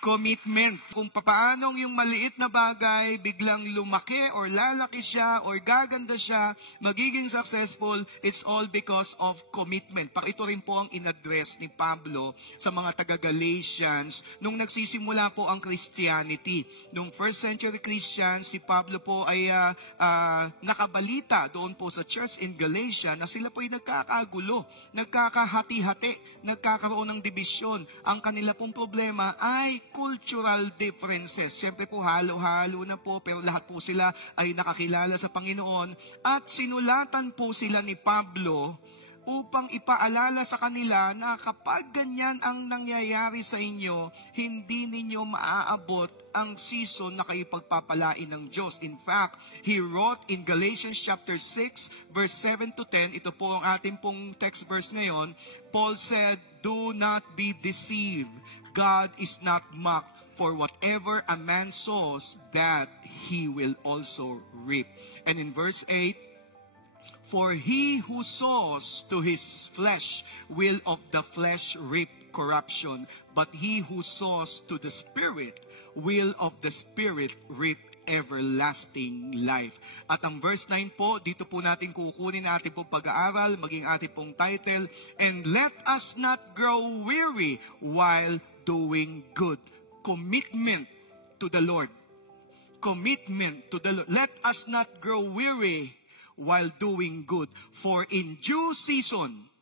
Commitment. Kung paanong yung maliit na bagay, biglang lumaki or lalaki siya or gaganda siya, magiging successful, it's all because of commitment. Ito rin po ang in-address ni Pablo sa mga taga-Galatians nung nagsisimula po ang Christianity. Nung first century Christians, si Pablo po ay nakabalita doon po sa church in Galatia na sila po ay nagkakagulo, nagkakahati-hati, nagkakaroon ng dibisyon. Ang kanila pong problema ay cultural differences. Siyempre po halo-halo na po, pero lahat po sila ay nakakilala sa Panginoon. At sinulatan po sila ni Pablo upang ipaalala sa kanila na kapag ganyan ang nangyayari sa inyo, hindi ninyo maaabot ang season na kayo pagpapalain ng Diyos. In fact, he wrote in Galatians chapter 6, verse 7 to 10, ito po ang ating pong text verse ngayon, Paul said, "Do not be deceived. God is not mocked, for whatever a man sows, that he will also reap." And in verse 8, "For he who sows to his flesh will of the flesh reap corruption, but he who sows to the Spirit will of the Spirit reap everlasting life." At ang verse 9 po, dito po natin kukunin natin pong pag-aaral, maging ating pong title, "And let us not grow weary while doing good." Commitment to the Lord. Commitment to the Lord. Let us not grow weary while doing good. For in due season,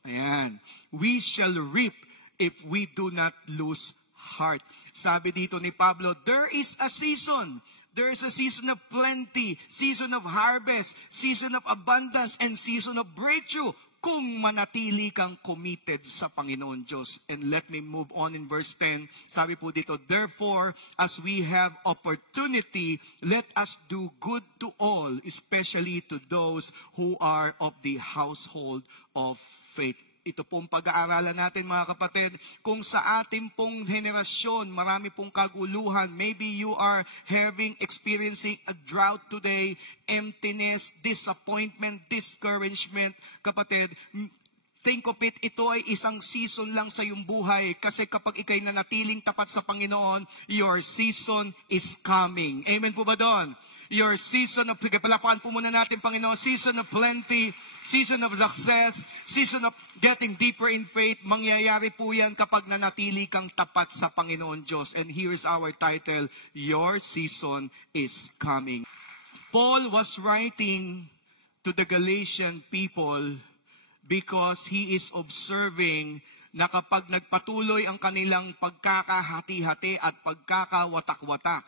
we shall reap if we do not lose heart. Sabi dito ni Pablo, there is a season. There is a season of plenty, season of harvest, season of abundance, and season of breakthrough kung manatili kang committed sa Panginoon Diyos. And let me move on in verse 10. Sabi po dito, "Therefore, as we have opportunity, let us do good to all, especially to those who are of the household of faith." Ito pong pag-aaralan natin mga kapatid, kung sa ating pong henerasyon, marami pong kaguluhan. Maybe you are experiencing a drought today, emptiness, disappointment, discouragement. Kapatid, think of it, ito ay isang season lang sa iyong buhay. Kasi kapag ikay nanatiling tapat sa Panginoon, your season is coming. Amen po ba doon? Your season of, palapakan po muna natin Panginoon, season of plenty, season of success, season of getting deeper in faith, mangyayari po yan kapag nanatili kang tapat sa Panginoon Diyos. And here is our title, Your Season is Coming. Paul was writing to the Galatian people because he is observing na kapag nagpatuloy ang kanilang pagkakahati-hati at pagkakawatak-watak,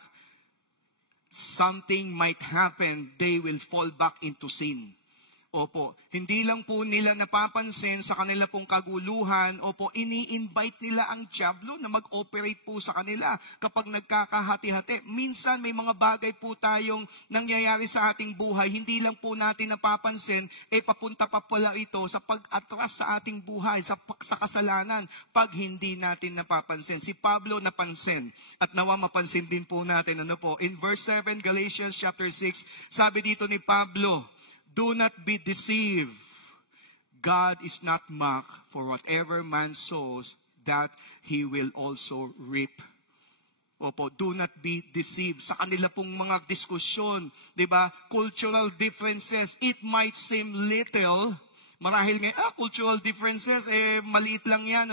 something might happen, they will fall back into sin. Opo, hindi lang po nila napapansin sa kanila pong kaguluhan, opo, ini-invite nila ang diablo na mag-operate po sa kanila kapag nagkakahati-hati. Minsan may mga bagay po tayong nangyayari sa ating buhay, hindi lang po natin napapansin, papunta pa pala ito sa pag-atras sa ating buhay, sa kasalanan, pag hindi natin napapansin. Si Pablo napansin, at nawa mapansin din po natin, in verse 7, Galatians chapter 6, sabi dito ni Pablo, "Do not be deceived. God is not mocked, for whatever man sows, that he will also reap." Opo, do not be deceived. Sa kanila pong mga diskusyon, di ba, cultural differences, it might seem little. Marahil ngayon, cultural differences, maliit lang yan,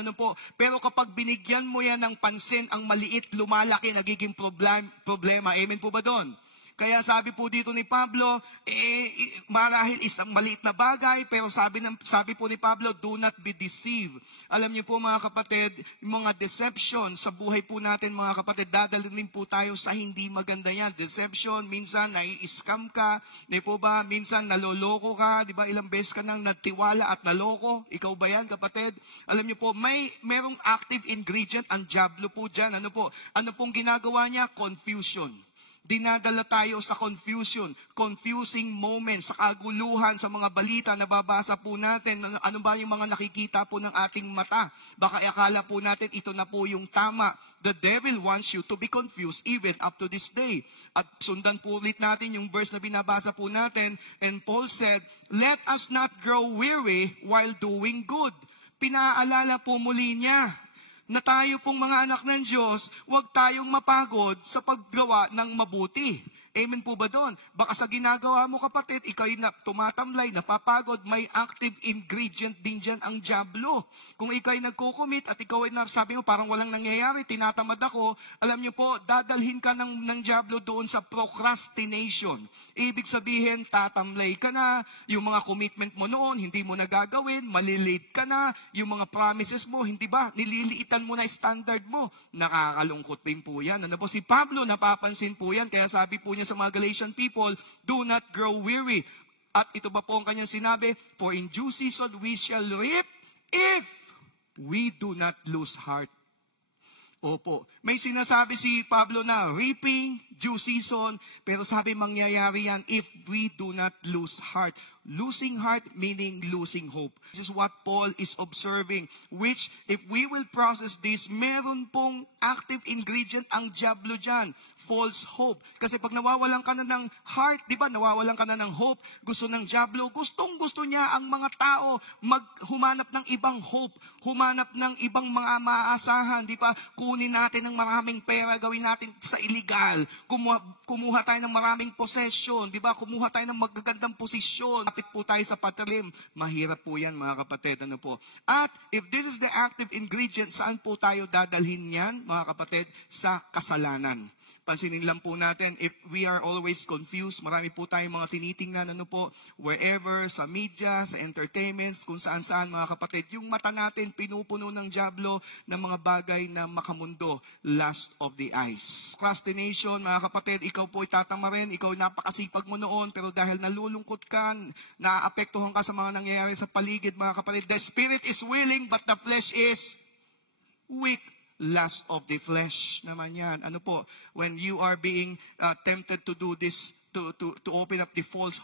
Pero kapag binigyan mo yan ng pansin, ang maliit, lumalaki, nagiging problema. Amen po ba doon? Kaya sabi po dito ni Pablo, marahil isang maliit na bagay, pero sabi po ni Pablo, do not be deceived. Alam niyo po mga kapatid, mga deception sa buhay po natin mga kapatid, dadalhin po tayo sa hindi maganda yan. Deception, minsan nai-scam ka, di po ba? Minsan naloloko ka, di ba? Ilang beses ka nang nagtiwala at naloko. Ikaw ba yan kapatid? Alam niyo po, merong active ingredient, ang diablo po dyan. Ano pong ginagawa niya? Confusion. Dinadala tayo sa confusion, confusing moments, sa kaguluhan, sa mga balita na babasa po natin. Ano ba yung mga nakikita po ng ating mata? Baka akala po natin ito na po yung tama. The devil wants you to be confused even up to this day. At sundan po ulit natin yung verse na binabasa po natin. And Paul said, "Let us not grow weary while doing good." Pinaalala po muli niya na tayo pong mga anak ng Diyos, huwag tayong mapagod sa paggawa ng mabuti. Amen po ba doon? Baka sa ginagawa mo, kapatid, ikaw'y na tumatamlay, napapagod, may active ingredient din dyan ang dyablo. Kung ikaw'y nagko-commit at ikaw ay sabi mo, parang walang nangyayari, tinatamad ako, alam niyo po, dadalhin ka ng dyablo doon sa procrastination. Ibig sabihin, tatamlay ka na, yung mga commitment mo noon, hindi mo nagagawin, malilate ka na, yung mga promises mo, hindi ba, nililiitan mo na standard mo. Nakakalungkot din po yan. Ano po si Pablo, napapansin po yan, kaya sabi po niya sa mga Galatian people, do not grow weary. At ito ba po ang kanyang sinabi? For in due season we shall reap if we do not lose heart. Opo. May sinasabi si Pablo na reaping, due season, pero sabi mangyayari yan if we do not lose heart. Losing heart meaning losing hope. This is what Paul is observing, which if we will process this, meron pong active ingredient ang dyablo dyan, false hope. Kasi pag nawawalan ka na ng heart, di ba, nawawalan ka na ng hope, gusto ng dyablo, gustong-gusto niya ang mga tao humanap ng ibang hope, humanap ng ibang mga maaasahan, di ba, kunin natin ng maraming pera, gawin natin sa illegal, kumuha tayo ng maraming possession, di ba, kumuha tayo ng magagandang posisyon, kapit po tayo sa patalim, mahirap po yan mga kapatid, ano po. At if this is the active ingredient, saan po tayo dadalhin yan mga kapatid? Sa kasalanan. Pansinin lang po natin, if we are always confused, marami po tayong mga tinitingnan, ano po, wherever, sa media, sa entertainments, kung saan-saan mga kapatid, yung mata natin pinupuno ng dyablo ng mga bagay na makamundo, lust of the eyes. Procrastination, mga kapatid, ikaw po itatama rin, ikaw napakasipag mo noon, pero dahil nalulungkot ka, naapektuhan ka sa mga nangyayari sa paligid, mga kapatid, the spirit is willing, but the flesh is weak. Lust of the flesh naman yan. Ano po, when you are being tempted to do this, to open up the false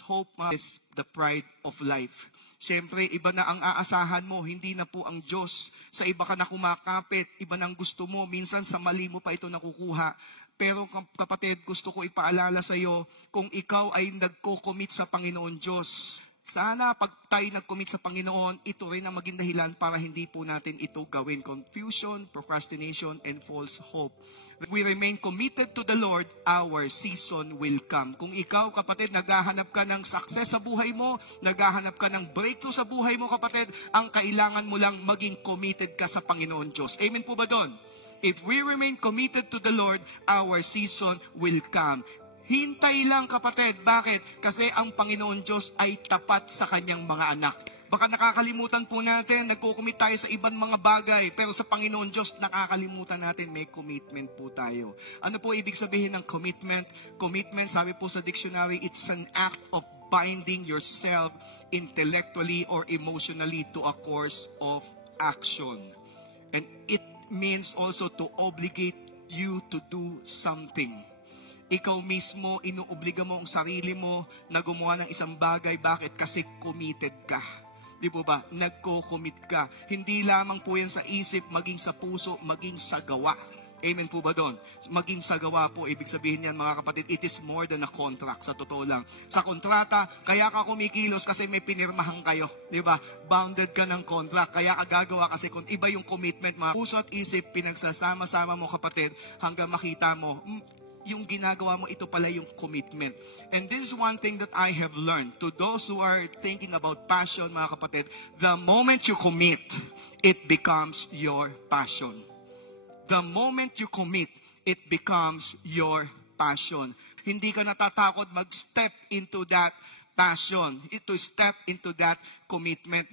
hope, is the pride of life. Siyempre, iba na ang aasahan mo, hindi na po ang Diyos. Sa iba ka na kumakapit, iba na ang gusto mo, minsan sa mali mo pa ito nakukuha. Pero kapatid, gusto ko ipaalala sa iyo, kung ikaw ay nagko-commit sa Panginoon Diyos, sana pag tayo nag-commit sa Panginoon, ito rin ang maging dahilan para hindi po natin ito gawin. Confusion, procrastination, and false hope. If we remain committed to the Lord, our season will come. Kung ikaw, kapatid, naghahanap ka ng success sa buhay mo, naghahanap ka ng breakthrough sa buhay mo, kapatid, ang kailangan mo lang maging committed ka sa Panginoon Diyos. Amen po ba doon? If we remain committed to the Lord, our season will come. Hintay lang kapatid. Bakit? Kasi ang Panginoon Diyos ay tapat sa kanyang mga anak. Baka nakakalimutan po natin, nagko-commit tayo sa ibang mga bagay, pero sa Panginoon Diyos, nakakalimutan natin, may commitment po tayo. Ano po ibig sabihin ng commitment? Commitment, sabi po sa dictionary, it's an act of binding yourself intellectually or emotionally to a course of action. And it means also to obligate you to do something. Ikaw mismo, inuobliga mo ang sarili mo na gumawa ng isang bagay. Bakit? Kasi committed ka. Di po ba? Nagko-commit ka. Hindi lamang po yan sa isip, maging sa puso, maging sa gawa. Amen po ba doon? Maging sa gawa po, ibig sabihin yan mga kapatid, it is more than a contract, sa totoo lang. Sa kontrata, kaya ka kumikilos kasi may pinirmahan kayo. Di ba? Bounded ka ng contract, kaya ka gagawa kasi kung iba yung commitment, mga puso at isip, pinagsasama-sama mo kapatid, hanggang makita mo, yung ginagawa mo, ito pala yung commitment. And this is one thing that I have learned. To those who are thinking about passion, mga kapatid, the moment you commit, it becomes your passion. The moment you commit, it becomes your passion. Hindi ka natatakot mag-step into that passion, to step into that commitment.